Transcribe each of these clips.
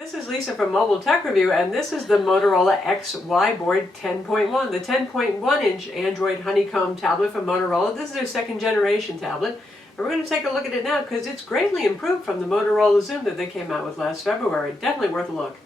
This is Lisa from Mobile Tech Review, and this is the Motorola XYBoard 10.1, the 10.1-inch Android honeycomb tablet from Motorola. This is their second generation tablet, and we're going to take a look at it now because it's greatly improved from the Motorola Zoom that they came out with last February. Definitely worth a look.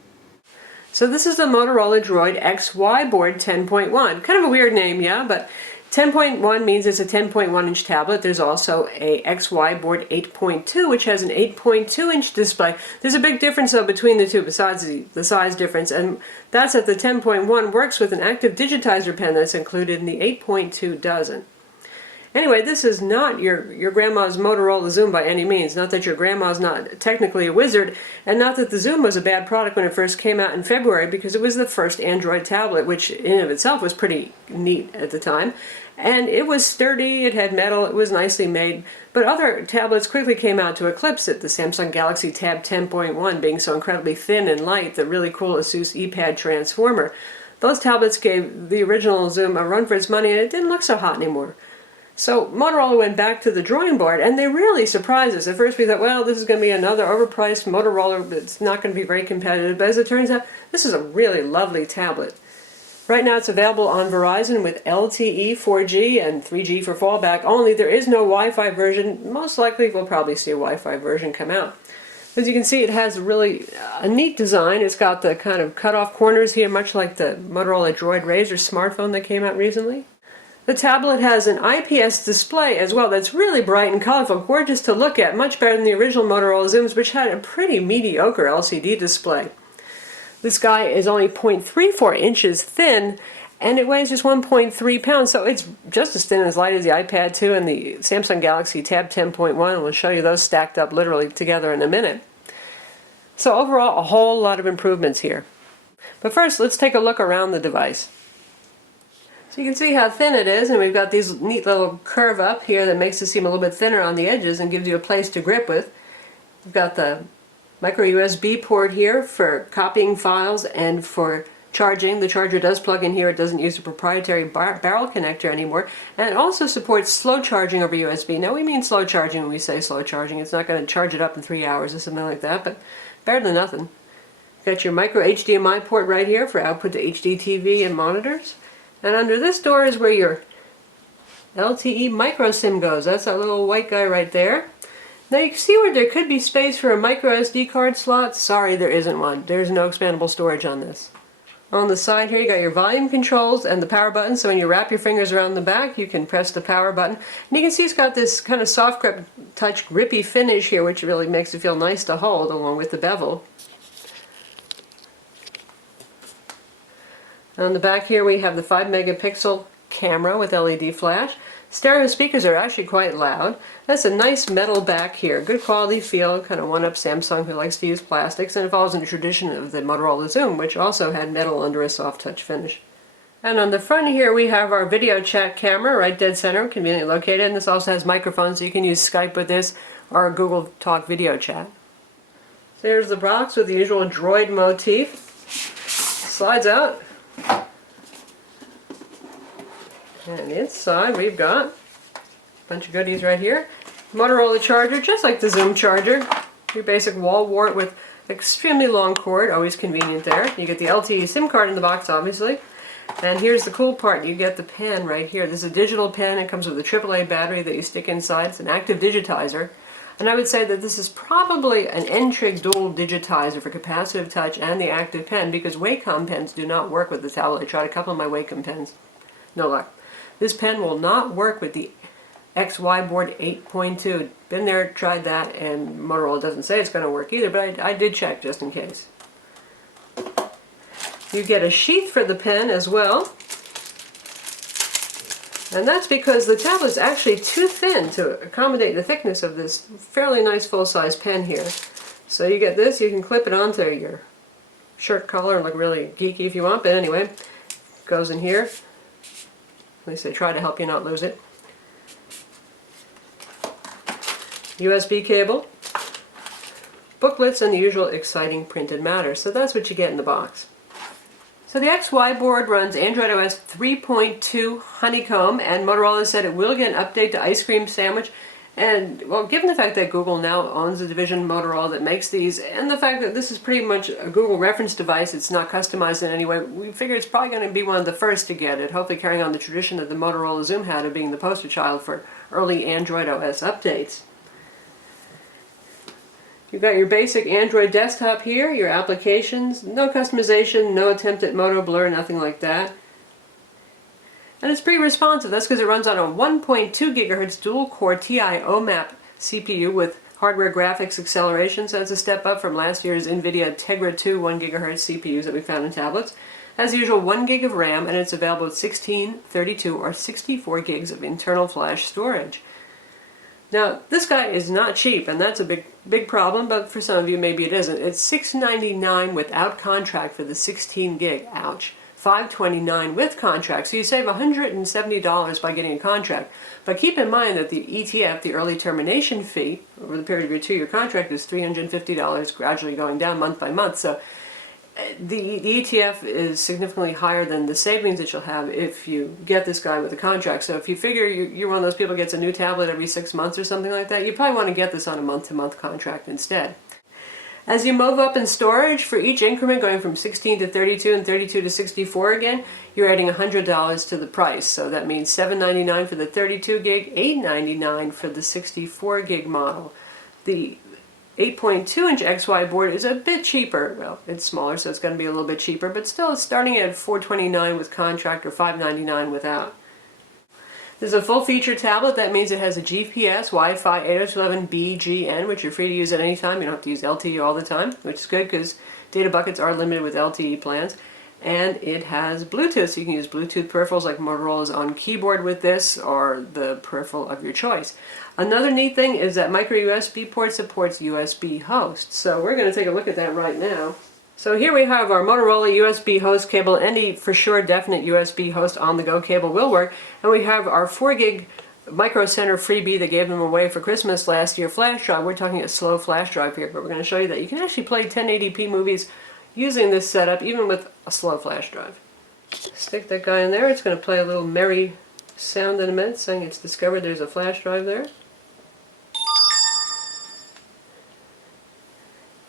So this is the Motorola Droid XYBoard 10.1. Kind of a weird name, yeah, but 10.1 means it's a 10.1-inch tablet. There's also a XYBoard 8.2, which has an 8.2-inch display. There's a big difference, though, between the two, besides the size difference, and that's that the 10.1 works with an active Digitizer Pen that's included, and the 8.2 doesn't. Anyway, this is not your grandma's Motorola Zoom by any means. Not that your grandma's not technically a wizard, and not that the Zoom was a bad product when it first came out in February, because it was the first Android tablet, which in and of itself was pretty neat at the time. And it was sturdy, it had metal, it was nicely made, but other tablets quickly came out to eclipse it, the Samsung Galaxy Tab 10.1 being so incredibly thin and light, the really cool Asus ePad transformer. Those tablets gave the original Zoom a run for its money, and it didn't look so hot anymore. So Motorola went back to the drawing board, and they really surprised us. At first we thought, well, this is going to be another overpriced Motorola, it's not going to be very competitive, but as it turns out, this is a really lovely tablet. Right now it's available on Verizon with LTE 4G and 3G for fallback only. There is no Wi-Fi version. Most likely we'll probably see a Wi-Fi version come out. As you can see, it has really a neat design. It's got the kind of cut-off corners here, much like the Motorola Droid Razr smartphone that came out recently. The tablet has an IPS display as well that's really bright and colorful, gorgeous to look at, much better than the original Motorola Zooms, which had a pretty mediocre LCD display. This guy is only 0.34 inches thin, and it weighs just 1.3 pounds, so it's just as thin and as light as the iPad 2 and the Samsung Galaxy Tab 10.1. We'll show you those stacked up literally together in a minute. So overall, a whole lot of improvements here. But first, let's take a look around the device. So you can see how thin it is, and we've got these neat little curve up here that makes it seem a little bit thinner on the edges and gives you a place to grip with. We've got the micro USB port here for copying files and for charging. The charger does plug in here. It doesn't use a proprietary barrel connector anymore. And it also supports slow charging over USB. Now we mean slow charging when we say slow charging. It's not going to charge it up in 3 hours or something like that, but better than nothing. Got your micro HDMI port right here for output to HD TV and monitors. And under this door is where your LTE micro SIM goes. That's that little white guy right there. Now you can see where there could be space for a micro SD card slot. Sorry, there isn't one. There's no expandable storage on this. On the side here you got your volume controls and the power button, so when you wrap your fingers around the back you can press the power button. And you can see it's got this kind of soft grip touch grippy finish here, which really makes it feel nice to hold along with the bevel. On the back here we have the 5 megapixel camera with LED flash. Stereo speakers are actually quite loud. That's a nice metal back here. Good quality feel, kind of one-up Samsung who likes to use plastics, and it follows in the tradition of the Motorola Zoom, which also had metal under a soft touch finish. And on the front here we have our video chat camera right dead center, conveniently located, and this also has microphones, so you can use Skype with this or Google Talk video chat. So here's the box with the usual droid motif. Slides out. And inside we've got a bunch of goodies right here. Motorola charger, just like the Zoom charger. Your basic wall wart with extremely long cord, always convenient there. You get the LTE SIM card in the box, obviously. And here's the cool part, you get the pen right here. This is a digital pen, it comes with a AAA battery that you stick inside. It's an active digitizer. And I would say that this is probably an N-Trig dual digitizer for capacitive touch and the active pen, because Wacom pens do not work with the tablet. I tried a couple of my Wacom pens. No luck. This pen will not work with the XYBoard 8.2. Been there, tried that, and Motorola doesn't say it's going to work either, but I did check just in case. You get a sheath for the pen as well. And that's because the tablet is actually too thin to accommodate the thickness of this fairly nice full-size pen here. So you get this, you can clip it onto your shirt collar and look really geeky if you want, but anyway, it goes in here. At least I try to help you not lose it. USB cable, booklets, and the usual exciting printed matter. So that's what you get in the box. So the XYBoard runs Android OS 3.2 Honeycomb, and Motorola said it will get an update to Ice Cream Sandwich And, well, given the fact that Google now owns a division Motorola that makes these, and the fact that this is pretty much a Google reference device, it's not customized in any way, we figure it's probably going to be one of the first to get it, hopefully carrying on the tradition that the Motorola Zoom had of being the poster child for early Android OS updates. You've got your basic Android desktop here, your applications, no customization, no attempt at Moto Blur, nothing like that. And it's pretty responsive. That's because it runs on a 1.2 gigahertz dual-core Ti OMAP CPU with hardware graphics acceleration, so it's a step up from last year's NVIDIA Tegra 2 1 gigahertz CPUs that we found in tablets. As usual, 1 gig of RAM, and it's available with 16, 32, or 64 gigs of internal flash storage. Now, this guy is not cheap, and that's a big problem, but for some of you maybe it isn't. It's $699 without contract for the 16 gig. Ouch. $529 with contract, so you save $170 by getting a contract. But keep in mind that the ETF, the early termination fee, over the period of your 2-year contract is $350, gradually going down month by month. So the ETF is significantly higher than the savings that you'll have if you get this guy with a contract. So if you figure you're one of those people who gets a new tablet every 6 months or something like that, you probably want to get this on a month-to-month contract instead. As you move up in storage, for each increment going from 16 to 32 and 32 to 64 again, you're adding $100 to the price. So that means $799 for the 32 gig, $899 for the 64 gig model. The 8.2-inch XY board is a bit cheaper. Well, it's smaller, so it's going to be a little bit cheaper, but still it's starting at $429 with contract or $599 without. This is a full-feature tablet. That means it has a GPS, Wi-Fi, 802.11b/Gn, which you're free to use at any time. You don't have to use LTE all the time, which is good because data buckets are limited with LTE plans. And it has Bluetooth, so you can use Bluetooth peripherals like Motorola's on keyboard with this, or the peripheral of your choice. Another neat thing is that micro USB port supports USB host. So we're going to take a look at that right now. So here we have our Motorola USB host cable. Any for sure definite USB host on-the-go cable will work. And we have our 4 gig Micro Center freebie that gave them away for Christmas last year flash drive. We're talking a slow flash drive here, but we're going to show you that you can actually play 1080p movies using this setup, even with a slow flash drive. Stick that guy in there. It's going to play a little merry sound in a minute saying it's discovered there's a flash drive there.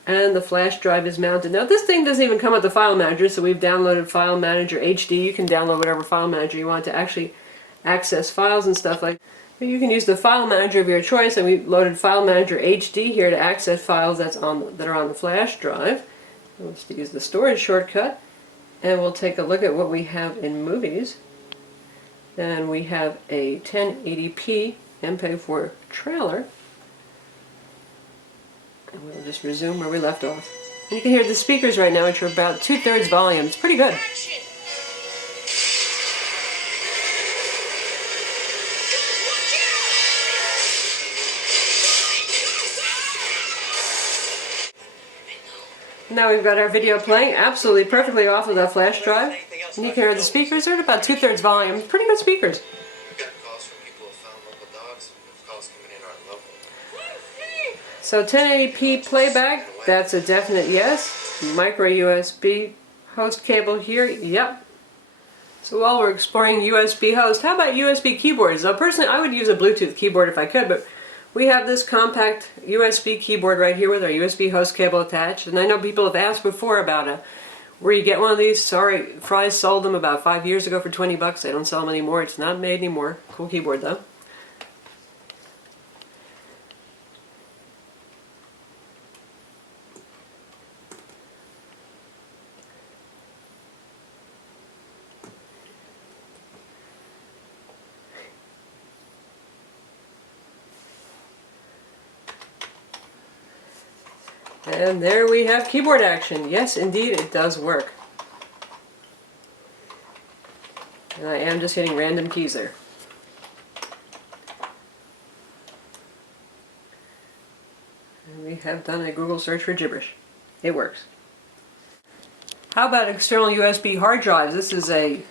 And the flash drive is mounted. Now this thing doesn't even come with the file manager, so we've downloaded File Manager HD. You can download whatever file manager you want to actually access files and stuff like that. But you can use the file manager of your choice, and we loaded File Manager HD here to access files that are on the flash drive. Let's use the storage shortcut, and we'll take a look at what we have in movies. And we have a 1080p MPEG-4 trailer. And we'll just resume where we left off. And you can hear the speakers right now, which are about 2/3 volume. It's pretty good. Now we've got our video playing absolutely perfectly off of that flash drive. And you can hear the speakers. They're at about 2/3 volume. Pretty good speakers. So 1080p playback, that's a definite yes. Micro USB host cable here, yep. So while we're exploring USB host, how about USB keyboards? Now personally, I would use a Bluetooth keyboard if I could, but we have this compact USB keyboard right here with our USB host cable attached. And I know people have asked before about where you get one of these. Sorry, Fry's sold them about 5 years ago for 20 bucks. They don't sell them anymore. It's not made anymore. Cool keyboard though. And there we have keyboard action. Yes, indeed, it does work. And I am just hitting random keys there. And we have done a Google search for gibberish. It works. How about external USB hard drives? This is a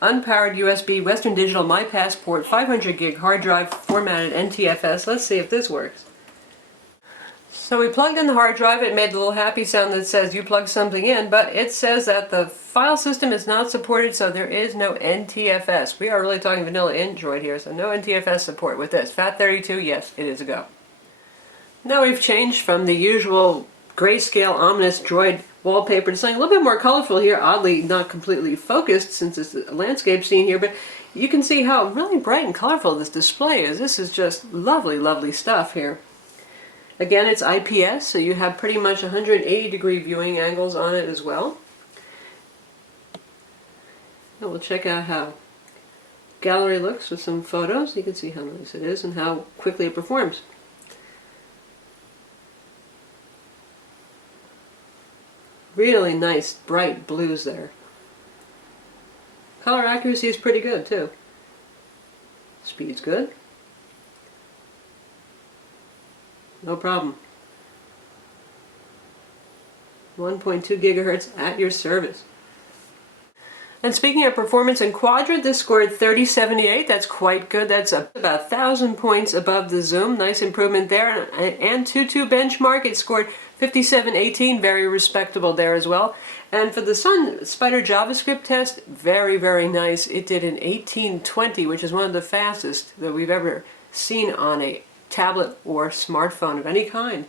unpowered USB Western Digital My Passport 500 gig hard drive formatted NTFS. Let's see if this works. So we plugged in the hard drive. It made the little happy sound that says you plugged something in, but it says that the file system is not supported, so there is no NTFS. We are really talking vanilla Android here, so no NTFS support with this. FAT32, yes, it is a go. Now we've changed from the usual grayscale ominous Droid wallpaper to something a little bit more colorful here, oddly not completely focused since it's a landscape scene here, but you can see how really bright and colorful this display is. This is just lovely, lovely stuff here. Again, it's IPS, so you have pretty much 180-degree viewing angles on it as well. And we'll check out how gallery looks with some photos. You can see how nice it is and how quickly it performs. Really nice, bright blues there. Color accuracy is pretty good, too. Speed's good. No problem. 1.2 gigahertz at your service. And speaking of performance in quadrant, this scored 3078. That's quite good. That's about 1,000 points above the Zoom. Nice improvement there. And 2.2 benchmark, it scored 5718. Very respectable there as well. And for the Sun Spider JavaScript test, very, very nice. It did an 1820, which is one of the fastest that we've ever seen on a tablet or smartphone of any kind.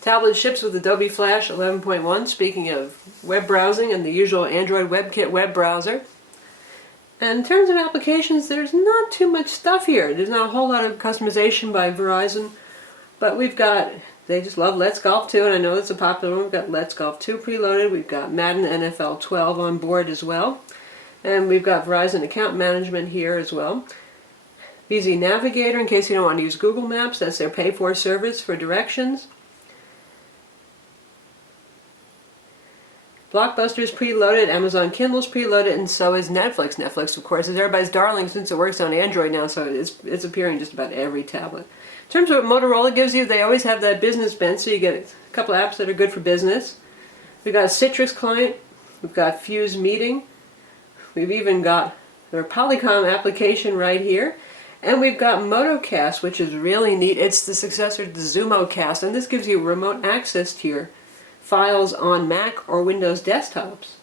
Tablet ships with Adobe Flash 11.1, speaking of web browsing and the usual Android WebKit web browser. And in terms of applications, there's not too much stuff here. There's not a whole lot of customization by Verizon, but we've got, they just love Let's Golf 2, and I know that's a popular one. We've got Let's Golf 2 preloaded. We've got Madden NFL 12 on board as well. And we've got Verizon account management here as well. VZ Navigator, in case you don't want to use Google Maps, that's their pay-for service for directions. Blockbuster's preloaded, Amazon Kindle's preloaded, and so is Netflix. Netflix, of course, is everybody's darling since it works on Android now, so it's appearing just about every tablet. In terms of what Motorola gives you, they always have that business bench, so you get a couple of apps that are good for business. We've got a Citrix client, we've got Fuse Meeting, we've even got their Polycom application right here, and we've got Moto Cast, which is really neat. It's the successor to the Zumo Cast, and this gives you remote access to your files on Mac or Windows desktops.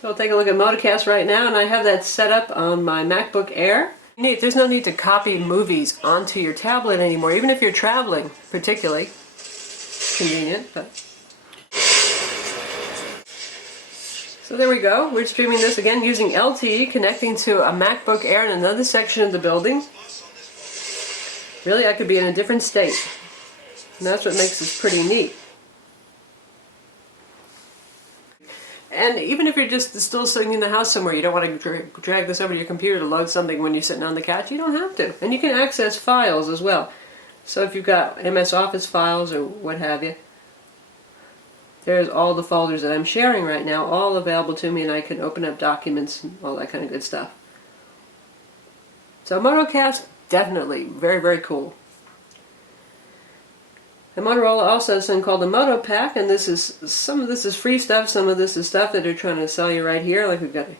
So I'll take a look at MotoCast right now, and I have that set up on my MacBook Air. There's no need to copy movies onto your tablet anymore, even if you're traveling, particularly. Convenient, but... So there we go. We're streaming this again using LTE, connecting to a MacBook Air in another section of the building. Really, I could be in a different state. And that's what makes this pretty neat. And even if you're just still sitting in the house somewhere, you don't want to drag this over to your computer to load something when you're sitting on the couch, you don't have to. And you can access files as well. So if you've got MS Office files or what have you, there's all the folders that I'm sharing right now, all available to me, and I can open up documents and all that kind of good stuff. So MotoCast, definitely very, very cool. And Motorola also has something called the Moto Pack, and this is, some of this is free stuff, some of this is stuff that they're trying to sell you right here. Like we've got a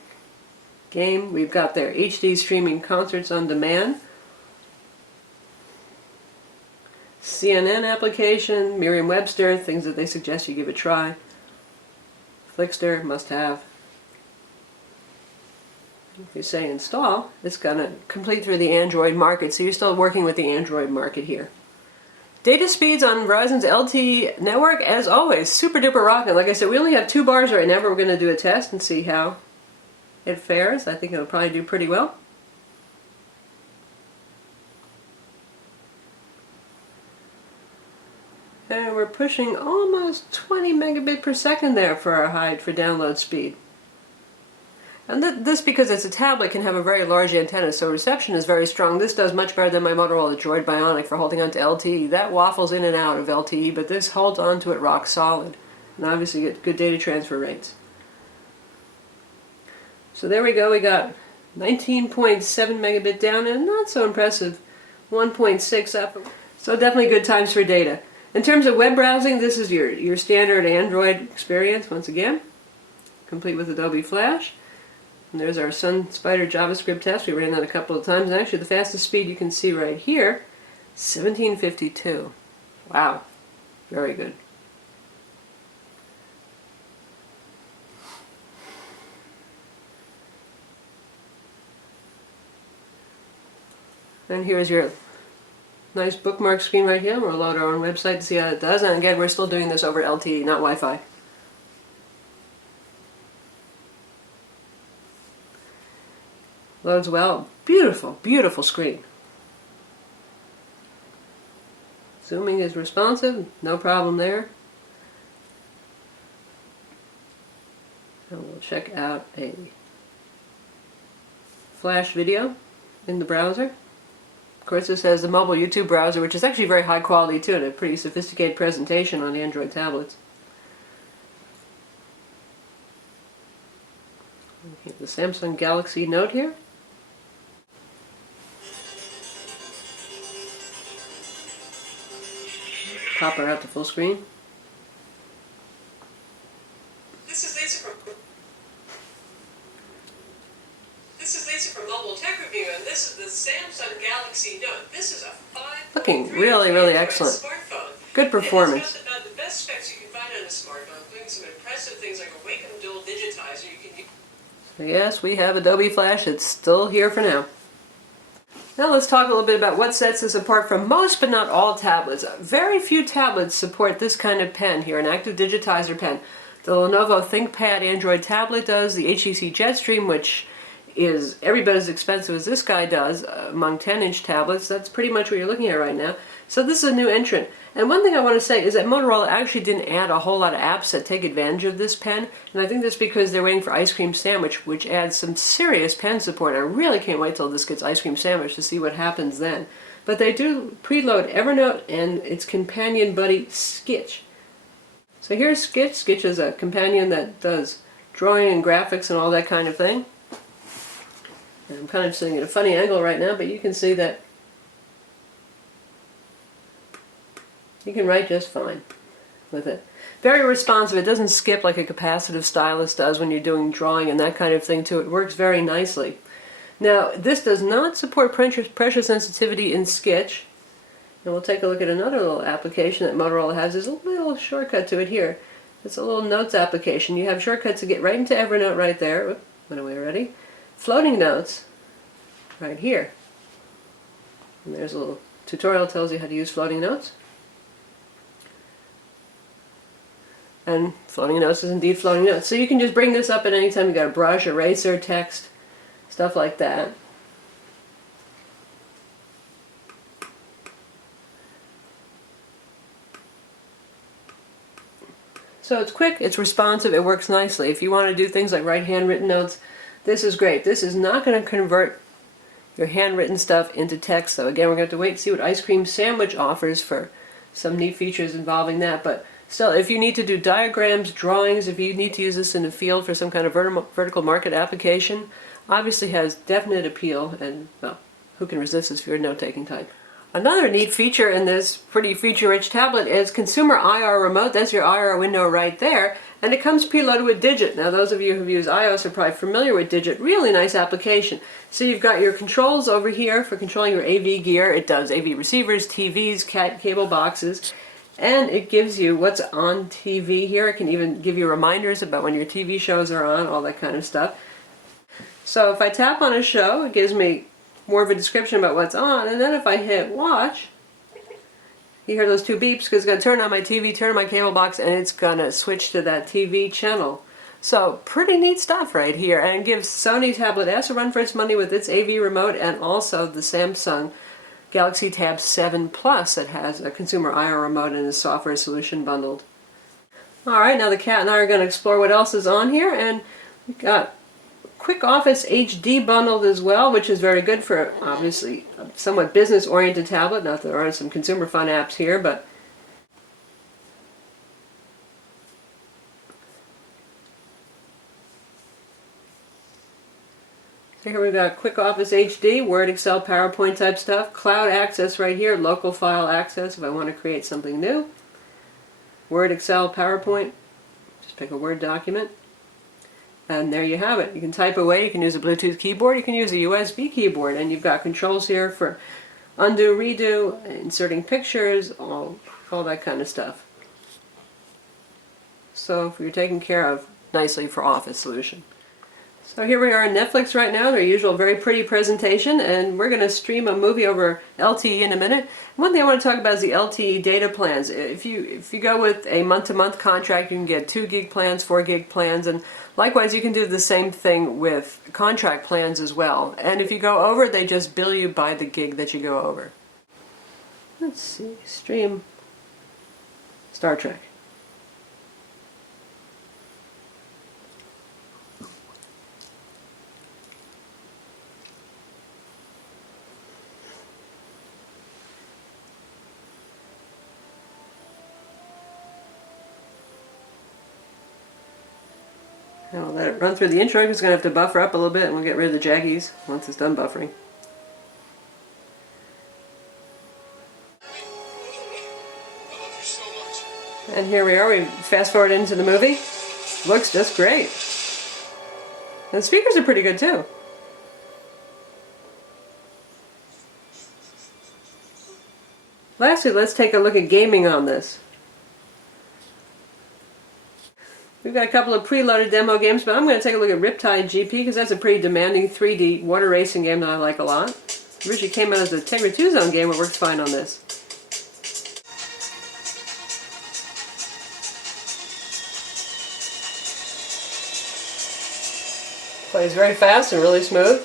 game, we've got their HD streaming concerts on demand, CNN application, Merriam-Webster, things that they suggest you give a try. Flickster, must have. If you say install, it's going to complete through the Android market, so you're still working with the Android market here. Data speeds on Verizon's LTE network, as always, super duper rocking. Like I said, we only have 2 bars right now, but we're going to do a test and see how it fares. I think it'll probably do pretty well. And we're pushing almost 20 megabit per second there for our high for download speed. And this, because it's a tablet, can have a very large antenna, so reception is very strong. This does much better than my Motorola Droid Bionic for holding on to LTE. That waffles in and out of LTE, but this holds on to it rock solid. And obviously you get good data transfer rates. So there we go, we got 19.7 megabit down and not so impressive 1.6 up. So definitely good times for data. In terms of web browsing, this is your standard Android experience once again, complete with Adobe Flash. And there's our Sun Spider JavaScript test. We ran that a couple of times, and actually the fastest speed you can see right here, 1752. Wow, very good. And here's your nice bookmark screen right here. We'll load our own website to see how it does. And again, we're still doing this over LTE, not Wi-Fi. Loads well. Beautiful, beautiful screen. Zooming is responsive, no problem there. And we'll check out a Flash video in the browser. Of course, this has the mobile YouTube browser, which is actually very high quality too, and a pretty sophisticated presentation on Android tablets. The Samsung Galaxy Note here. Pop her out to full screen. This is Lisa from Mobile Tech Review, and this is the Samsung Galaxy Note. This is a 5.3 looking really excellent. Smartphone. Good performance. It's got the best specs you can find on a smartphone, including some impressive things like a Wacom dual digitizer you can use. So yes, we have Adobe Flash. It's still here for now. Now let's talk a little bit about what sets this apart from most but not all tablets. Very few tablets support this kind of pen here, an active digitizer pen. The Lenovo ThinkPad Android tablet does, the HTC Jetstream, which is every bit as expensive as this guy does among 10-inch tablets. That's pretty much what you're looking at right now. So this is a new entrant. And one thing I want to say is that Motorola actually didn't add a whole lot of apps that take advantage of this pen, and I think that's because they're waiting for Ice Cream Sandwich, which adds some serious pen support. I really can't wait till this gets Ice Cream Sandwich to see what happens then. But they do preload Evernote and its companion buddy Sketch. So here's Sketch. Sketch is a companion that does drawing and graphics and all that kind of thing. And I'm kind of sitting at a funny angle right now, but you can see that you can write just fine with it. Very responsive. It doesn't skip like a capacitive stylus does when you're doing drawing and that kind of thing too. It works very nicely. Now, this does not support pressure sensitivity in Sketch. And we'll take a look at another little application that Motorola has. There's a little shortcut to it here. It's a little notes application. You have shortcuts to get right into Evernote right there. Oop, when are we ready? Floating notes right here. And there's a little tutorial that tells you how to use floating notes. And floating notes is indeed floating notes. So you can just bring this up at any time. You've got a brush, eraser, text, stuff like that. So it's quick, it's responsive, it works nicely. If you want to do things like write handwritten notes, this is great. This is not going to convert your handwritten stuff into text, though. Again, we're going to have to wait and see what Ice Cream Sandwich offers for some neat features involving that. But still, if you need to do diagrams, drawings, if you need to use this in the field for some kind of vertical market application, obviously has definite appeal, and, well, who can resist this if you're a note-taking type? Another neat feature in this pretty feature-rich tablet is Consumer IR Remote. That's your IR window right there, and it comes preloaded with Digit. Now, those of you who've used iOS are probably familiar with Digit. Really nice application. So you've got your controls over here for controlling your AV gear. It does AV receivers, TVs, cable boxes, and it gives you what's on TV here. It can even give you reminders about when your TV shows are on, all that kind of stuff. So if I tap on a show, it gives me more of a description about what's on, and then if I hit watch, you hear those two beeps because it's going to turn on my TV, turn on my cable box, and it's going to switch to that TV channel. So pretty neat stuff right here, and it gives Sony Tablet S a run for its money with its AV remote, and also the Samsung Galaxy Tab 7 Plus that has a consumer IR remote and a software solution bundled. Alright, now the cat and I are going to explore what else is on here, and we've got Quick Office HD bundled as well, which is very good for, obviously, a somewhat business-oriented tablet. Not that there aren't some consumer fun apps here, but so here we've got Quick Office HD, Word, Excel, PowerPoint type stuff, cloud access right here, local file access if I want to create something new, Word, Excel, PowerPoint, just pick a Word document. And there you have it. You can type away, you can use a Bluetooth keyboard, you can use a USB keyboard, and you've got controls here for undo, redo, inserting pictures, all all that kind of stuff. So if you're taken care of nicely for Office solution. So here we are on Netflix right now, their usual very pretty presentation, and we're going to stream a movie over LTE in a minute. One thing I want to talk about is the LTE data plans. If you go with a month-to-month contract, you can get 2 gig plans, 4 gig plans, and likewise you can do the same thing with contract plans as well. And if you go over, they just bill you by the gig that you go over. Let's see, stream Star Trek. I'll let it run through the intro. It's going to have to buffer up a little bit and we'll get rid of the jaggies once it's done buffering. And here we are. We fast forward into the movie. Looks just great. And the speakers are pretty good too. Lastly, let's take a look at gaming on this. We've got a couple of preloaded demo games, but I'm going to take a look at Riptide GP because that's a pretty demanding 3D water racing game that I like a lot. It originally came out as a Tegra 2 Zone game, but works fine on this. Plays very fast and really smooth.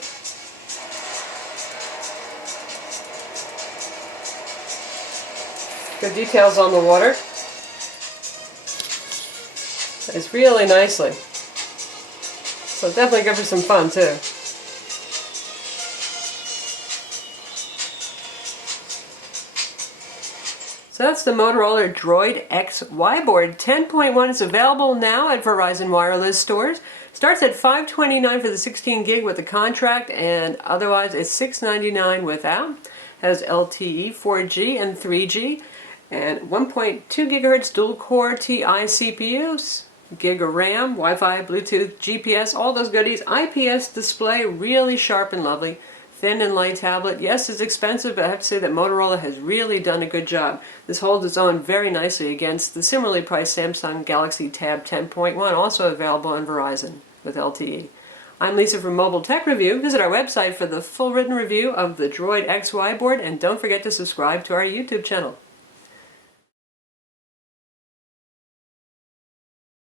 Good details on the water. It's really nicely. So definitely good for some fun too. So that's the Motorola Droid XYBoard 10.1. It's available now at Verizon Wireless stores. Starts at $529 for the 16 gig with the contract, and otherwise it's $699 without. Has LTE, 4G, and 3G, and 1.2 gigahertz dual-core TI CPUs. Gig of RAM, Wi-Fi, Bluetooth, GPS, all those goodies. IPS display, really sharp and lovely. Thin and light tablet. Yes, it's expensive, but I have to say that Motorola has really done a good job. This holds its own very nicely against the similarly priced Samsung Galaxy Tab 10.1, also available on Verizon with LTE. I'm Lisa from Mobile Tech Review. Visit our website for the full written review of the Droid XYBoard, and don't forget to subscribe to our YouTube channel.